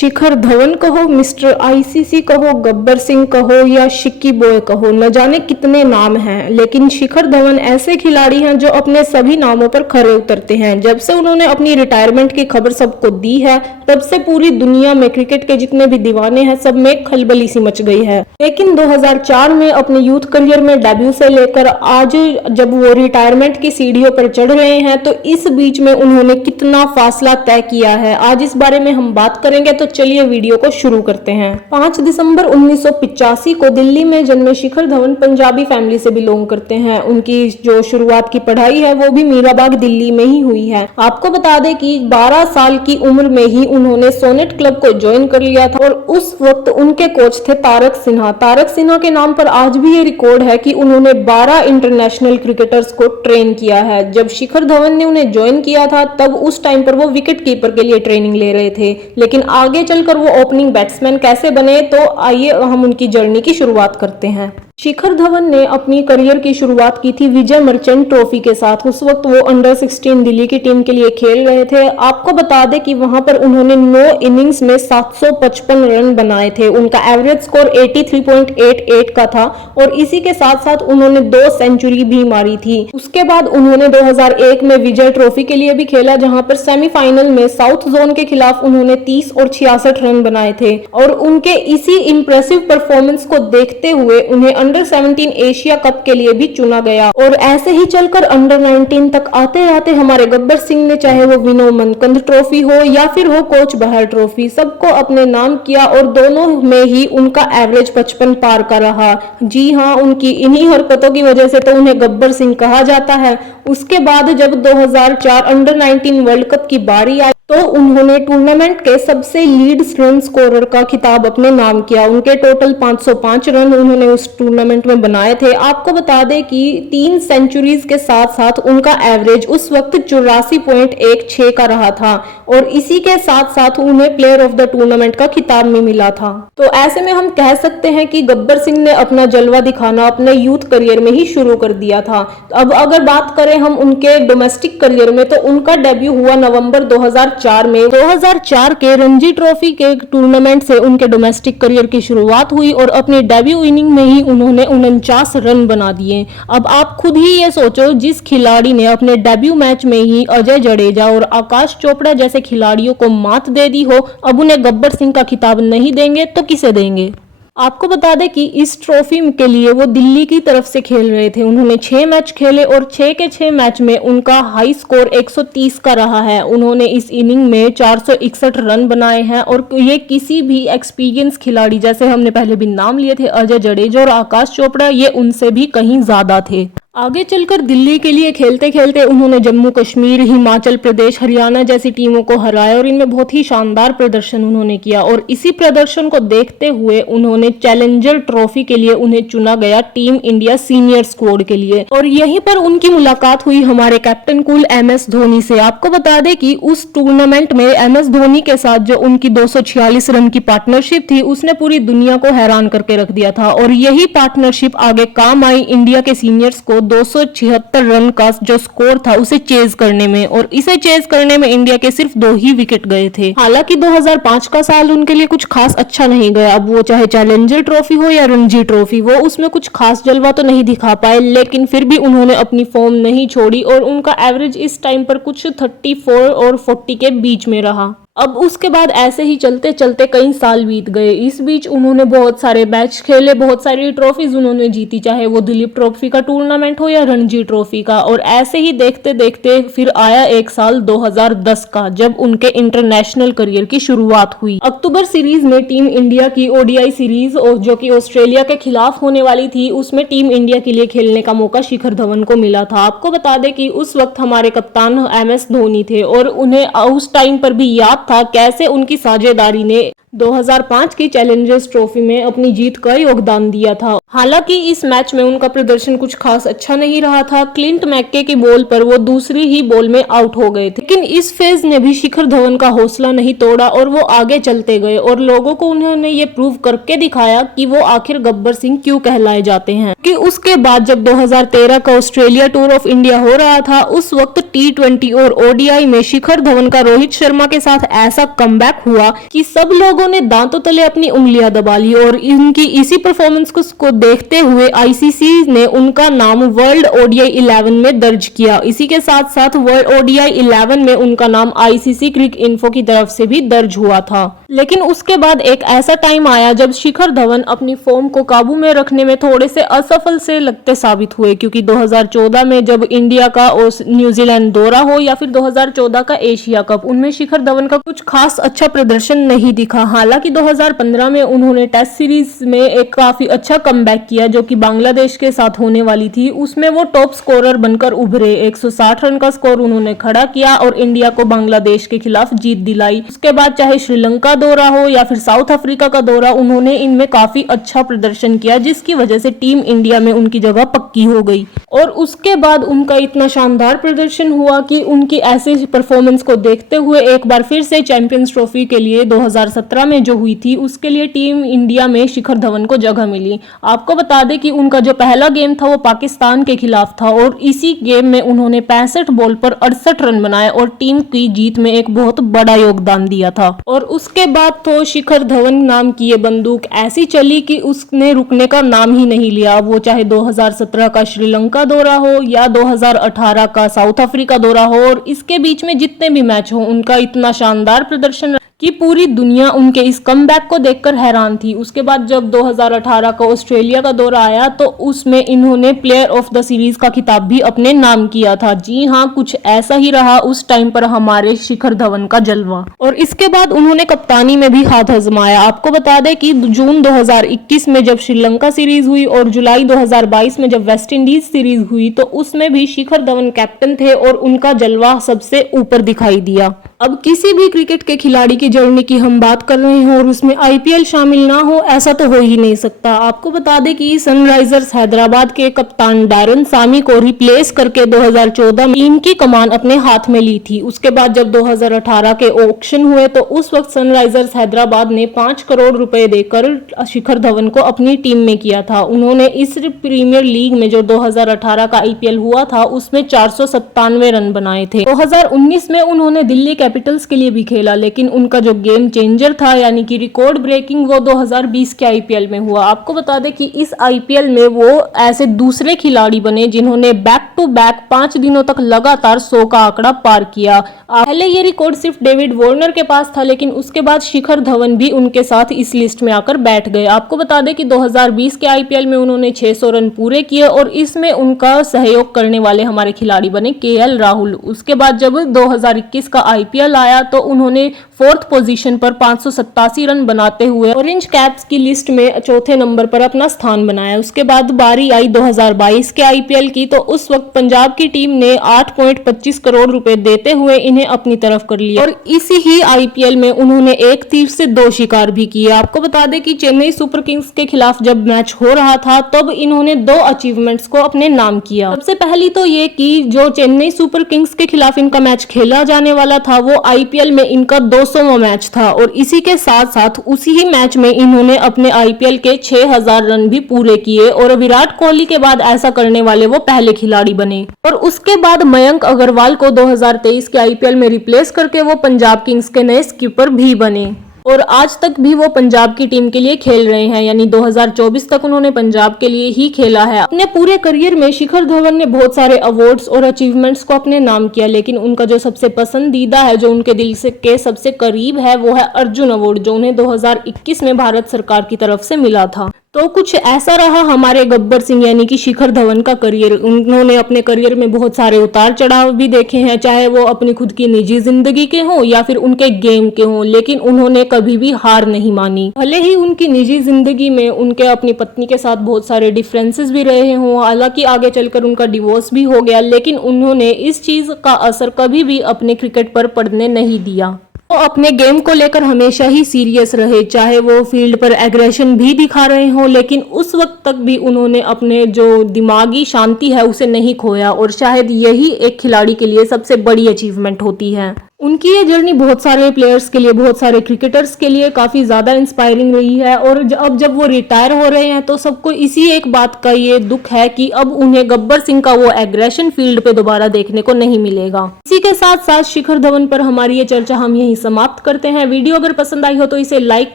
शिखर धवन कहो, mister ICC कहो, गब्बर सिंह कहो या शिक्की बॉय कहो, न जाने कितने नाम हैं, लेकिन शिखर धवन ऐसे खिलाड़ी हैं जो अपने सभी नामों पर खरे उतरते हैं। जब से उन्होंने अपनी रिटायरमेंट की खबर सबको दी है, तब से पूरी दुनिया में क्रिकेट के जितने भी दीवाने हैं, सब में खलबली सी मच गई है। लेकिन 2004 में अपने यूथ करियर में डेब्यू से लेकर आज जब वो रिटायरमेंट की सीढ़ियों पर चढ़ रहे हैं, तो इस बीच में उन्होंने कितना फासला तय किया है, आज इस बारे में हम बात करेंगे। तो चलिए वीडियो को शुरू करते हैं। 5 दिसंबर 1985 को दिल्ली में जन्मे शिखर धवन पंजाबी फैमिली से बिलोंग करते हैं। उनकी जो शुरुआत की पढ़ाई है वो भी मीराबाग दिल्ली में ही हुई है। आपको बता दें कि 12 साल की उम्र में ही उन्होंने सोनेट क्लब को ज्वाइन कर लिया था और उस वक्त उनके कोच थे तारक सिन्हा। तारक सिन्हा के नाम पर आज भी ये रिकॉर्ड है कि उन्होंने 12 इंटरनेशनल क्रिकेटर्स को ट्रेन किया है। जब शिखर धवन ने उन्हें ज्वाइन किया था, तब उस टाइम पर वो विकेट कीपर के लिए ट्रेनिंग ले रहे थे, लेकिन आगे चलकर वो ओपनिंग बैट्समैन कैसे बने, तो आइए हम उनकी जर्नी की शुरुआत करते हैं। शिखर धवन ने अपनी करियर की शुरुआत की थी विजय मर्चेंट ट्रॉफी के साथ। उस वक्त वो अंडर 16 दिल्ली की टीम के लिए खेल रहे थे। आपको बता दें कि वहां पर उन्होंने 9 इनिंग्स में 755 रन बनाए थे। उनका एवरेज स्कोर 83.88 का था और इसी के साथ साथ उन्होंने 2 सेंचुरी भी मारी थी। उसके बाद उन्होंने 2001 में विजय ट्रॉफी के लिए भी खेला, जहां पर सेमीफाइनल में साउथ जोन के खिलाफ उन्होंने 30 और 66 रन बनाए थे। और उनके इसी इंप्रेसिव परफॉर्मेंस को देखते हुए उन्हें अंडर 17 एशिया कप के लिए भी चुना गया। और ऐसे ही चलकर अंडर 19 तक आते आते हमारे गब्बर सिंह ने, चाहे वो विनो मनकंद ट्रॉफी हो या फिर हो कोच बहार ट्रॉफी, सबको अपने नाम किया और दोनों में ही उनका एवरेज 55 पार का रहा। जी हाँ, उनकी इन्हीं हरकतों की वजह से तो उन्हें गब्बर सिंह कहा जाता है। उसके बाद जब 2004 अंडर 19 वर्ल्ड कप की बारी आई, तो उन्होंने टूर्नामेंट के सबसे लीड रन स्कोरर का खिताब अपने नाम किया। उनके टोटल 505 रन उन्होंने उस टूर्नामेंट में बनाए थे। आपको बता दें कि 3 सेंचुरीज के साथ साथ उनका एवरेज उस वक्त 84.16 का रहा था और इसी के साथ साथ उन्हें प्लेयर ऑफ द टूर्नामेंट का खिताब भी मिला था। तो ऐसे में हम कह सकते हैं कि गब्बर सिंह ने अपना जलवा दिखाना अपने यूथ करियर में ही शुरू कर दिया था। अब अगर बात करें हम उनके डोमेस्टिक करियर में, तो उनका डेब्यू हुआ नवंबर 2004 में। 2004 के रणजी ट्रॉफी के टूर्नामेंट से उनके डोमेस्टिक करियर की शुरुआत हुई और अपने डेब्यू इनिंग में ही उन्होंने 49 रन बना दिए। अब आप खुद ही ये सोचो, जिस खिलाड़ी ने अपने डेब्यू मैच में ही अजय जडेजा और आकाश चोपड़ा जैसे खिलाड़ियों को मात दे दी हो, अब उन्हें गब्बर सिंह का खिताब नहीं देंगे तो किसे देंगे। आपको बता दें कि इस ट्रॉफी के लिए वो दिल्ली की तरफ से खेल रहे थे। उन्होंने 6 मैच खेले और 6 के 6 मैच में उनका हाई स्कोर 130 का रहा है। उन्होंने इस इनिंग में 461 रन बनाए हैं और ये किसी भी एक्सपीरियंस खिलाड़ी, जैसे हमने पहले भी नाम लिए थे अजय जडेजा और आकाश चोपड़ा, ये उनसे भी कहीं ज्यादा थे। आगे चलकर दिल्ली के लिए खेलते खेलते उन्होंने जम्मू कश्मीर, हिमाचल प्रदेश, हरियाणा जैसी टीमों को हराया और इनमें बहुत ही शानदार प्रदर्शन उन्होंने किया। और इसी प्रदर्शन को देखते हुए उन्होंने चैलेंजर ट्रॉफी के लिए उन्हें चुना गया टीम इंडिया सीनियर स्क्वाड के लिए। और यहीं पर उनकी मुलाकात हुई हमारे कैप्टन कूल MS धोनी से। आपको बता दें कि उस टूर्नामेंट में MS धोनी के साथ जो उनकी 246 रन की पार्टनरशिप थी, उसने पूरी दुनिया को हैरान करके रख दिया था। और यही पार्टनरशिप आगे काम आई इंडिया के सीनियर्स को 276 रन का जो स्कोर था उसे चेज करने में, और इसे चेज करने में इंडिया के सिर्फ 2 ही विकेट गए थे। हालांकि 2005 का साल उनके लिए कुछ खास अच्छा नहीं गया। अब वो चाहे चैलेंजर ट्रॉफी हो या रणजी ट्रॉफी, वो उसमें कुछ खास जलवा तो नहीं दिखा पाए, लेकिन फिर भी उन्होंने अपनी फॉर्म नहीं छोड़ी और उनका एवरेज इस टाइम पर कुछ 34 और 40 के बीच में रहा। अब उसके बाद ऐसे ही चलते चलते कई साल बीत गए। इस बीच उन्होंने बहुत सारे मैच खेले, बहुत सारी ट्रॉफीज उन्होंने जीती, चाहे वो दिलीप ट्रॉफी का टूर्नामेंट हो या रणजी ट्रॉफी का। और ऐसे ही देखते देखते फिर आया एक साल 2010 का, जब उनके इंटरनेशनल करियर की शुरुआत हुई। अक्टूबर सीरीज में टीम इंडिया की ODI सीरीज जो कि ऑस्ट्रेलिया के खिलाफ होने वाली थी, उसमें टीम इंडिया के लिए खेलने का मौका शिखर धवन को मिला था। आपको बता दें कि उस वक्त हमारे कप्तान MS धोनी थे और उन्हें उस टाइम पर भी याद था कैसे उनकी साझेदारी ने 2005 की चैलेंजर्स ट्रॉफी में अपनी जीत का योगदान दिया था। हालांकि इस मैच में उनका प्रदर्शन कुछ खास अच्छा नहीं रहा था। क्लिंट मैक्के की बॉल पर वो दूसरी ही बॉल में आउट हो गए थे, लेकिन इस फेज ने भी शिखर धवन का हौसला नहीं तोड़ा और वो आगे चलते गए और लोगों को उन्होंने ये प्रूव करके दिखाया कि वो आखिर गब्बर सिंह क्यों कहलाए जाते हैं। कि उसके बाद जब 2013 का ऑस्ट्रेलिया टूर ऑफ इंडिया हो रहा था, उस वक्त T20 और ODI में शिखर धवन का रोहित शर्मा के साथ ऐसा कमबैक हुआ कि सब लोगों ने दांतों तले अपनी उंगलियां दबा ली और इनकी इसी परफॉर्मेंस को देखते हुए आईसीसी ने उनका नाम वर्ल्ड ओडीआई 11 में दर्ज किया। इसी के साथ साथ वर्ल्ड ओडीआई 11 में उनका नाम आईसीसी क्रिक इन्फो की तरफ से भी दर्ज हुआ था। लेकिन उसके बाद एक ऐसा टाइम आया जब शिखर धवन अपनी फॉर्म को काबू में रखने में थोड़े से असफल से लगते साबित हुए, क्योंकि 2014 में जब इंडिया का और न्यूजीलैंड दौरा हो या फिर 2014 का एशिया कप, उनमें शिखर धवन का कुछ खास अच्छा प्रदर्शन नहीं दिखा। हालांकि 2015 में उन्होंने टेस्ट सीरीज में एक काफी अच्छा कमबैक किया जो कि बांग्लादेश के साथ होने वाली थी। उसमें वो टॉप स्कोरर बनकर उभरे, 160 रन का स्कोर उन्होंने खड़ा किया और इंडिया को बांग्लादेश के खिलाफ जीत दिलाई। उसके बाद चाहे श्रीलंका दौरा हो या फिर साउथ अफ्रीका का दौरा, उन्होंने इनमें काफी अच्छा प्रदर्शन किया जिसकी वजह से टीम इंडिया में उनकी जगह पक्की हो गई। और उसके बाद उनका इतना शानदार प्रदर्शन हुआ कि उनकी ऐसे परफॉर्मेंस को देखते हुए एक बार फिर से चैंपियंस ट्रॉफी के लिए 2017 में जो हुई थी उसके लिए टीम इंडिया में शिखर धवन को जगह मिली। आपको बता दें कि उनका जो पहला गेम था वो पाकिस्तान के खिलाफ था और इसी गेम में उन्होंने 65 बॉल पर 68 रन बनाए और टीम की जीत में एक बहुत बड़ा योगदान दिया था। और उसके बाद तो शिखर धवन नाम की ये बंदूक ऐसी चली कि उसने रुकने का नाम ही नहीं लिया। वो चाहे 2017 का श्रीलंका दौरा हो या 2018 का साउथ अफ्रीका दौरा हो, और इसके बीच में जितने भी मैच हो उनका इतना शानदार प्रदर्शन कि पूरी दुनिया उनके इस कमबैक को देखकर हैरान थी। उसके बाद जब 2018 का ऑस्ट्रेलिया का दौरा आया तो उसमें इन्होंने प्लेयर ऑफ द सीरीज का खिताब भी अपने नाम किया था। जी हाँ, कुछ ऐसा ही रहा उस टाइम पर हमारे शिखर धवन का जलवा। और इसके बाद उन्होंने कप्तानी में भी हाथ आजमाया। आपको बता दें कि जून 2021 में जब श्रीलंका सीरीज हुई और जुलाई 2022 में जब वेस्ट इंडीज सीरीज हुई तो उसमें भी शिखर धवन कैप्टन थे और उनका जलवा सबसे ऊपर दिखाई दिया। अब किसी भी क्रिकेट के खिलाड़ी की जर्नी की हम बात कर रहे हैं और उसमें आईपीएल शामिल ना हो, ऐसा तो हो ही नहीं सकता। आपको बता दें कि सनराइजर्स हैदराबाद के कप्तान डैरन सामी को रिप्लेस करके 2014 में टीम की कमान अपने हाथ में ली थी। उसके बाद जब 2018 के ऑक्शन हुए तो उस वक्त सनराइजर्स हैदराबाद ने 5 करोड़ रुपए देकर शिखर धवन को अपनी टीम में किया था। उन्होंने इस प्रीमियर लीग में जो 2018 का आईपीएल हुआ था उसमें 497 रन बनाए थे। 2019 में उन्होंने दिल्ली कैपिटल्स के लिए भी खेला, लेकिन उनका जो गेम चेंजर था यानी कि रिकॉर्ड ब्रेकिंग वो 2020 के आईपीएल में हुआ। आपको बता दें कि इस आईपीएल में वो ऐसे दूसरे खिलाड़ी बने जिन्होंने बैक टू बैक 5 दिनों तक लगातार 100 का आंकड़ा पार किया। पहले ये रिकॉर्ड सिर्फ डेविड वार्नर के पास था, लेकिन उसके बाद शिखर धवन भी उनके साथ इस लिस्ट में आकर बैठ गए। आपको बता दें कि 2020 के आईपीएल में उन्होंने 600 रन पूरे किए और इसमें उनका सहयोग करने वाले हमारे खिलाड़ी बने केएल राहुल। उसके बाद जब 2021 का आईपीएल आया तो उन्होंने 4th पोजीशन पर 587 रन बनाते हुए ऑरेंज कैप्स की लिस्ट में 4थे नंबर पर अपना स्थान बनाया। उसके बाद बारी आई 2022 के आईपीएल की, तो उस वक्त पंजाब की टीम ने 8.25 करोड़ रुपए देते हुए इन्हें अपनी तरफ कर लिया और इसी ही आईपीएल में उन्होंने एक तीर से 2 शिकार भी किए। आपको बता दें कि चेन्नई सुपर किंग्स के खिलाफ जब मैच हो रहा था तब इन्होंने 2 अचीवमेंट्स को अपने नाम किया। सबसे पहली तो ये कि जो चेन्नई सुपर किंग्स के खिलाफ इनका मैच खेला जाने वाला था वो आईपीएल में इनका 200वां मैच था और इसी के साथ साथ उसी ही मैच में इन्होंने अपने आईपीएल के 6000 रन भी पूरे किए और विराट कोहली के बाद ऐसा करने वाले वो पहले खिलाड़ी बने। और उसके बाद मयंक अग्रवाल को 2023 के आईपीएल में रिप्लेस करके वो पंजाब किंग्स के नए स्कीपर भी बने और आज तक भी वो पंजाब की टीम के लिए खेल रहे हैं, यानी 2024 तक उन्होंने पंजाब के लिए ही खेला है। अपने पूरे करियर में शिखर धवन ने बहुत सारे अवार्ड्स और अचीवमेंट्स को अपने नाम किया, लेकिन उनका जो सबसे पसंदीदा है, जो उनके दिल से के सबसे करीब है, वो है अर्जुन अवार्ड, जो उन्हें 2021 में भारत सरकार की तरफ से मिला था। तो कुछ ऐसा रहा हमारे गब्बर सिंह यानी कि शिखर धवन का करियर। उन्होंने अपने करियर में बहुत सारे उतार चढ़ाव भी देखे हैं, चाहे वो अपनी खुद की निजी जिंदगी के हों या फिर उनके गेम के हों, लेकिन उन्होंने कभी भी हार नहीं मानी। भले ही उनकी निजी जिंदगी में उनके अपनी पत्नी के साथ बहुत सारे डिफरेंसेस भी रहे हों, हालांकि आगे चलकर उनका डिवोर्स भी हो गया, लेकिन उन्होंने इस चीज का असर कभी भी अपने क्रिकेट पर पड़ने नहीं दिया। वो अपने गेम को लेकर हमेशा ही सीरियस रहे, चाहे वो फील्ड पर एग्रेशन भी दिखा रहे हो, लेकिन उस वक्त तक भी उन्होंने अपने जो दिमागी शांति है उसे नहीं खोया और शायद यही एक खिलाड़ी के लिए सबसे बड़ी अचीवमेंट होती है। उनकी ये जर्नी बहुत सारे प्लेयर्स के लिए, बहुत सारे क्रिकेटर्स के लिए काफ़ी ज़्यादा इंस्पायरिंग रही है। और अब जब वो रिटायर हो रहे हैं तो सबको इसी एक बात का ये दुख है कि अब उन्हें गब्बर सिंह का वो एग्रेशन फील्ड पे दोबारा देखने को नहीं मिलेगा। इसी के साथ साथ शिखर धवन पर हमारी ये चर्चा हम यहीं समाप्त करते हैं। वीडियो अगर पसंद आई हो तो इसे लाइक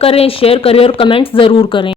करें, शेयर करें और कमेंट्स जरूर करें।